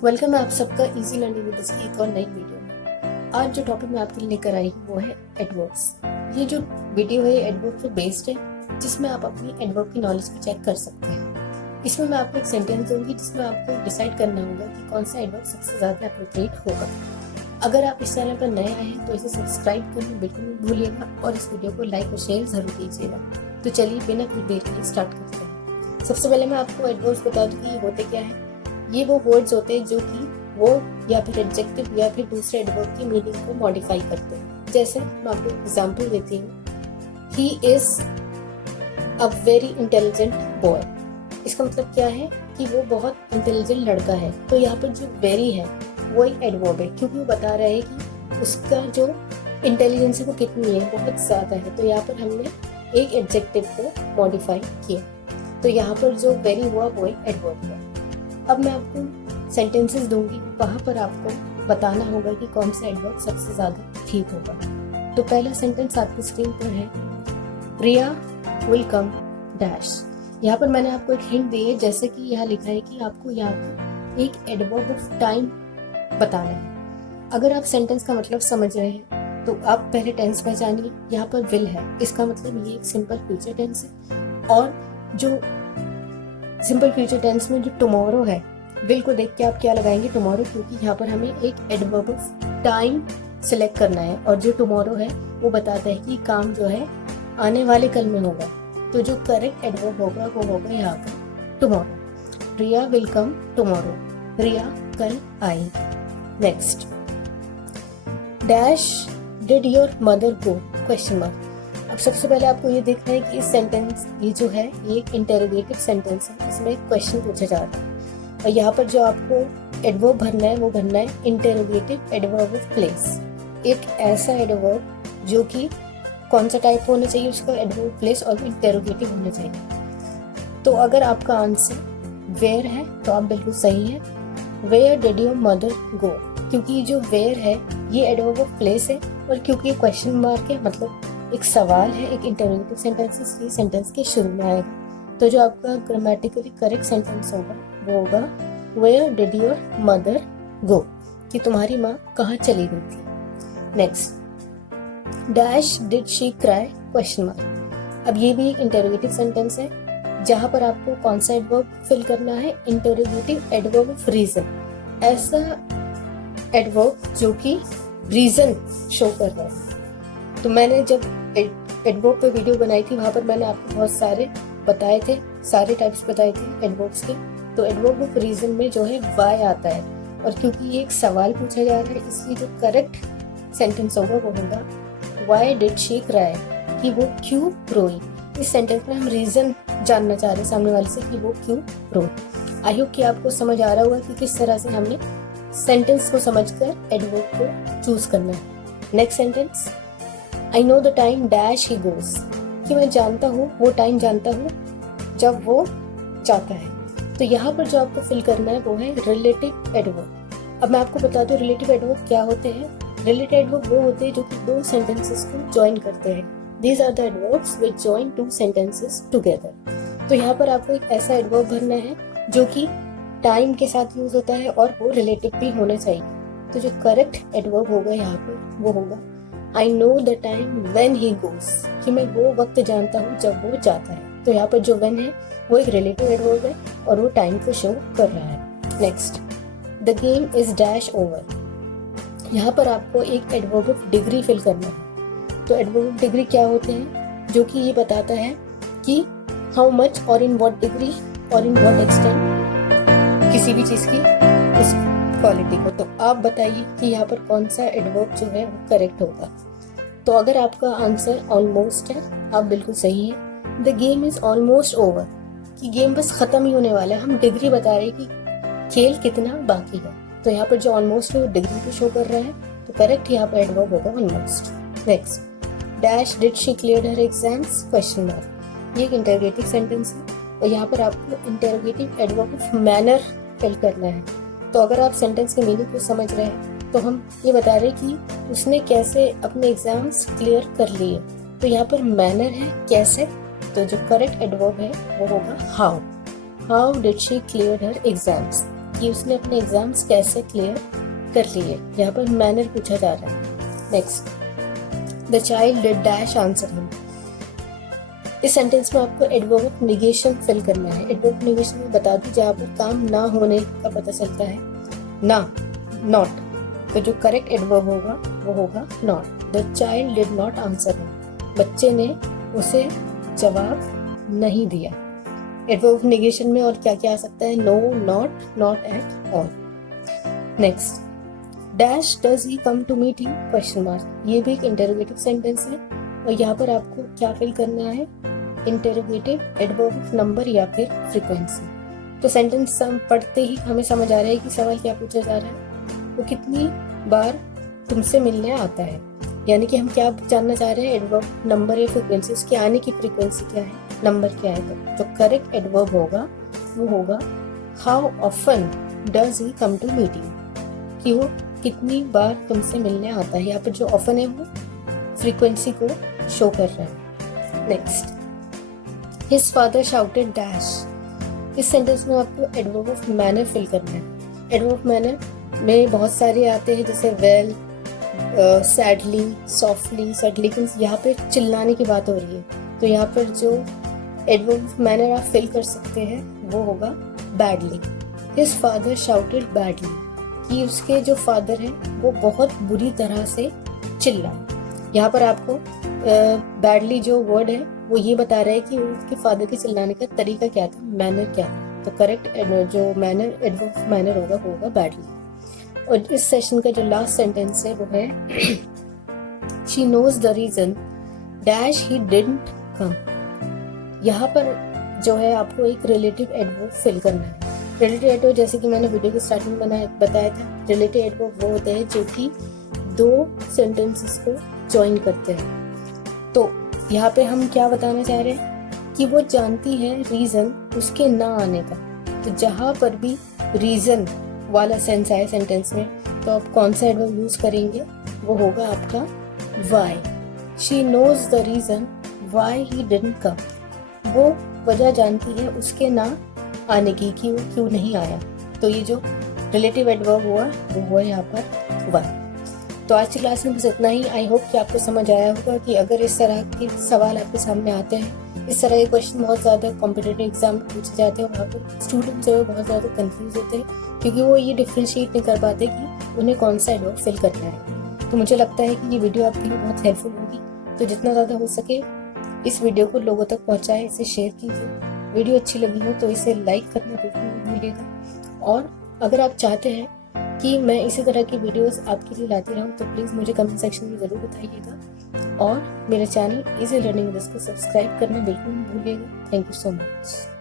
Welcome है आप सबका इजी लर्निंग वीडियोस की एक और नई वीडियो में। आज जो टॉपिक मैं आपके लिए लेकर आई हूँ वो है एडवर्ब्स। ये जो वीडियो है एडवर्ब पे बेस्ड है, जिसमें आप अपनी एडवर्ब की नॉलेज को चेक कर सकते हैं। इसमें मैं आपको एक सेंटेंस दूंगी जिसमें आपको डिसाइड करना होगा कि कौन सा एडवर्ब सबसे ज़्यादा अप्रोप्रिएट होगा। अगर आप इस चैनल पर नए आए हैं तो इसे सब्सक्राइब करना बिल्कुल मत भूलिएगा और इस वीडियो को लाइक और शेयर ज़रूर कीजिएगा। तो चलिए बिना कोई देर के स्टार्ट करते हैं। सबसे पहले मैं आपको एडवर्ब्स बता दूँ कि ये होते क्या है। ये वो वर्ड्स होते हैं जो कि वो या फिर एडजेक्टिव या फिर दूसरे एडवर्ब की मीनिंग को मॉडिफाई करते हैं। जैसे मैं आपको एग्जांपल देती हूँ, he is a very intelligent boy. इसका मतलब क्या है कि वो बहुत इंटेलिजेंट लड़का है। तो यहाँ पर जो वेरी है वो एक एडवर्ब है, क्योंकि वो बता रहा है कि उसका जो इंटेलिजेंस है वो कितनी है, बहुत ज़्यादा है। तो यहाँ पर हमने एक एडजेक्टिव को मॉडिफाई किया, तो यहाँ पर जो वेरी हुआ वो एक एडवर्ब हुआ। अब मैं आपको सेंटेंसेस दूंगी, वहाँ पर आपको बताना होगा कि कौन सा एडवर्ब सबसे ज़्यादा ठीक होगा। तो पहला सेंटेंस आपकी स्क्रीन पर है, प्रिया विल कम डैश। यहाँ पर मैंने आपको एक हिंट दी है, जैसे कि यहाँ लिखा है कि आपको यहाँ पर एक एडवर्ब ऑफ टाइम बताना है। अगर आप सेंटेंस का मतलब समझ रहे हैं तो आप पहले टेंस पहचानिए। यहाँ पर विल है, इसका मतलब ये एक सिंपल फ्यूचर टेंस है। और जो सिंपल फ्यूचर टेंस में जो टुमारो है, विल को देख के आप क्या लगाएंगे, टुमारो, क्योंकि यहाँ पर हमें एक एडवर्ब ऑफ टाइम सिलेक्ट करना है। और जो टुमारो है वो बताता है कि काम जो है आने वाले कल में होगा। तो जो करेक्ट एडवर्ब होगा वो होगा यहाँ पर tomorrow. Priya will come tomorrow, Priya कल आएगी। Next, dash did your mother go, question mark. अब सबसे पहले आपको ये देखना है कि इस सेंटेंस, ये जो है ये एक इंटेरोगेटिव सेंटेंस है, इसमें एक क्वेश्चन पूछा जा रहा है। और यहाँ पर जो आपको एडवर्ब भरना है वो भरना है इंटेरोगेटिव एडवर्ब ऑफ प्लेस। एक ऐसा एडवर्ब जो कि कौन सा टाइप होना चाहिए उसका, एडवर्ब प्लेस, और इंटेरोगेटिव होना चाहिए। तो अगर आपका आंसर वेयर है तो आप बिल्कुल सही है। Where did your mother go, क्योंकि जो वेयर है ये एडवर्ब ऑफ प्लेस है, और क्योंकि ये क्वेश्चन मार्क है मतलब एक सवाल है, एक इंटरोगेटिव सेंटेंस, इसलिए सेंटेंस के शुरू में आएगा। तो जो आपका ग्रामेटिकली करेक्ट सेंटेंस होगा वो होगा, where did your mother go, कि तुम्हारी माँ कहाँ चली गई थी। Next, dash did she cry, question mark. अब ये भी एक इंटरोगेटिव सेंटेंस है, जहाँ पर आपको कौन सा एडवर्ब फिल करना है, इंटरोगेटिव एडवर्ब ऑफ रीजन। ऐसा एडवर्ब जो कि रीजन शो कर रहा है। तो मैंने जब एडवर्ब पे वीडियो बनाई थी वहाँ पर मैंने आपको बहुत सारे बताए थे, सारे टाइप्स बताए थे एडवर्ब्स के। तो एडवर्ब ऑफ रीजन में जो है वाई आता है, और क्योंकि ये एक सवाल पूछा जा रहा है इसलिए जो करेक्ट सेंटेंस होगा वो होगा, वाई डिड शी क्राई, कि वो क्यों रोई। इस सेंटेंस में हम रीजन जानना चाह रहे हैं सामने वाले से कि वो क्यों रोई। आई होप कि आपको समझ आ रहा होगा कि किस तरह से हमने सेंटेंस को समझकर एडवर्ब को चूज करना है। Next sentence, I know the time dash he goes, कि मैं जानता हूँ, वो टाइम जानता हूँ जब वो जाता है। तो यहाँ पर जो आपको फिल करना है वो है रिलेटिव एडवर्ब। अब मैं आपको बता दूँ रिलेटिव एडवर्ब क्या होते हैं। रिलेटिव एडवर्ब वो होते हैं जो कि दो सेंटेंसेस को ज्वाइन करते हैं। These are the adverbs which join two sentences together। तो यहाँ पर आपको एक ऐसा एडवर्ब भरना है जो कि टाइम के साथ यूज होता है और वो रिलेटिव भी होना चाहिए। तो जो करेक्ट एडवर्ब होगा यहाँ पर वो होगा, I know the time when he goes, कि मैं वो वक्त जानता हूँ जब वो जाता है। तो यहाँ पर जो when है वो एक रिलेटिव एडवर्ब है और वो टाइम को शो कर रहा है। Next, the game is dash over। यहाँ पर आपको एक एडवर्ब ऑफ डिग्री फिल करना है। तो एडवर्ब ऑफ डिग्री क्या होते हैं, जो कि ये बताता है कि हाउ मच और इन व्हाट डिग्री और इन व्हाट एक्सटेंट किसी भी चीज़ की उस क्वालिटी को। तो आप बताइए कि यहाँ पर कौन सा एडवर्ब जो है वो करेक्ट होगा। तो अगर आपका आंसर ऑलमोस्ट है, आप बिल्कुल सही है। The game is almost over, कि गेम बस खत्म ही होने वाला है। हम डिग्री बता रहे हैं कि खेल कितना बाकी है। तो यहाँ पर जो ऑलमोस्ट है वो डिग्री को शो कर रहा है। तो करेक्ट यहाँ पर एडवर्ब होगा almost. Next, dash did she clear her exams, question mark. ये एक इंटरोगेटिव सेंटेंस है और यहाँ पर आपको interrogative adverb of manner fill करना है। तो अगर आप सेंटेंस के मीनिंग को समझ रहे हैं तो हम ये बता रहे हैं कि उसने कैसे अपने एग्जाम्स क्लियर कर लिए। तो यहाँ पर मैनर है, कैसे। तो जो करेक्ट एडवर्ब है वो होगा how. How did she clear her exams. कि उसने अपने एग्जाम्स कैसे क्लियर कर लिए। यहाँ पर मैनर पूछा जा रहा है। Next, the child did dash answer him. इस सेंटेंस में आपको एडवर्ब ऑफ नेगेशन फिल करना है। एडवर्ब ऑफ नेगेशन में बता दूं जहाँ पर काम ना होने का पता चलता है, ना, नॉट, तो जो करेक्ट एडवर्ब होगा वो होगा not. The child did not answer him, बच्चे ने उसे जवाब नहीं दिया। एडवर्ब ऑफ नेगेशन में और क्या क्या आ सकता है, no, not, not at all. Next, dash does he come to meet you question mark. ये भी एक इंटरोगेटिव सेंटेंस है और यहाँ पर आपको क्या फिल करना है, इंटरोगेटिव एडवर्ब ऑफ नंबर या फिर फ्रीक्वेंसी। तो सेंटेंस पढ़ते ही हमें समझ आ रहा है कि सवाल क्या पूछा जा रहा है, वो कितनी बार तुमसे मिलने आता है। यानी कि हम क्या जानना चाह रहे हैं, एडवर्ब नंबर या फ्रीक्वेंसी, उसके आने की फ्रीक्वेंसी क्या है, नंबर क्या है। तो जो करेक्ट एडवर्ब होगा वो होगा how often does he come to meet you, कि वो कितनी बार तुमसे मिलने आता है। यहाँ पर जो ऑफन है वो फ्रीक्वेंसी को शो कर रहा है। Next, his father shouted dash. इस सेंटेंस में आपको एडवर्ब ऑफ मैनर फिल करना है। एडवर्ब ऑफ मैनर में बहुत सारे आते हैं, जैसे वेल, सैडली, सॉफ्टली, सडली, लेकिन यहाँ पे चिल्लाने की बात हो रही है, तो यहाँ पर जो एडवर्ब ऑफ मैनर आप फिल कर सकते हैं वो होगा badly. His father shouted badly, कि उसके जो फादर हैं वो बहुत बुरी तरह से चिल्ला। यहाँ पर आपको बैडली जो वर्ड है वो ये बता रहा है कि उसके फादर के चिल्लाने का तरीका क्या था, मैनर क्या था। तो करेक्ट जो मैनर एडवर्ब ऑफ मैनर होगा बैडली। और इस सेशन का जो लास्ट सेंटेंस है वो है she knows the reason dash he didn't come. यहाँ पर जो है आपको एक रिलेटिव एडवर्ब फिल करना है। रिलेटिव एडवर्ब, जैसे कि मैंने वीडियो के स्टार्टिंग में बताया था, रिलेटिव एडवर्ब वो होते हैं जो कि दो सेंटेंसेस को ज्वाइन करते हैं। तो यहाँ पे हम क्या बताना चाह रहे हैं कि वो जानती है रीजन उसके ना आने का। तो जहाँ पर भी रीजन वाला सेंस आए सेंटेंस में, तो आप कौन सा एडवर्ब यूज करेंगे, वो होगा आपका why. She knows the reason why he didn't come, वो वजह जानती है उसके ना आने की, कि वो क्यों नहीं आया। तो ये जो रिलेटिव एडवर्ब हुआ वो हुआ यहाँ पर वाई। तो आज की क्लास में बस इतना ही। आई होप कि आपको समझ आया होगा कि अगर इस तरह के सवाल आपके सामने आते हैं, इस तरह के क्वेश्चन बहुत ज़्यादा कॉम्पिटिटिव एग्जाम में पूछे जाते हैं, वहाँ पर स्टूडेंट जो है बहुत ज़्यादा कंफ्यूज होते हैं, क्योंकि वो ये डिफ्रेंशिएट नहीं कर पाते कि उन्हें कौन सा एडवर्ब फिल करना है। तो मुझे लगता है कि ये वीडियो आपके लिए बहुत हेल्पफुल होगी। तो जितना ज़्यादा हो सके इस वीडियो को लोगों तक पहुँचाएं, इसे शेयर कीजिए। वीडियो अच्छी लगी हो तो इसे लाइक करना बिल्कुल नहीं भूलिएगा। और अगर आप चाहते हैं कि मैं इसी तरह की वीडियोस आपके लिए लाती रहूं तो प्लीज़ मुझे कमेंट सेक्शन में ज़रूर बताइएगा। और मेरे चैनल इजी लर्निंग को सब्सक्राइब करना बिल्कुल नहीं भूलिएगा। Thank you so much.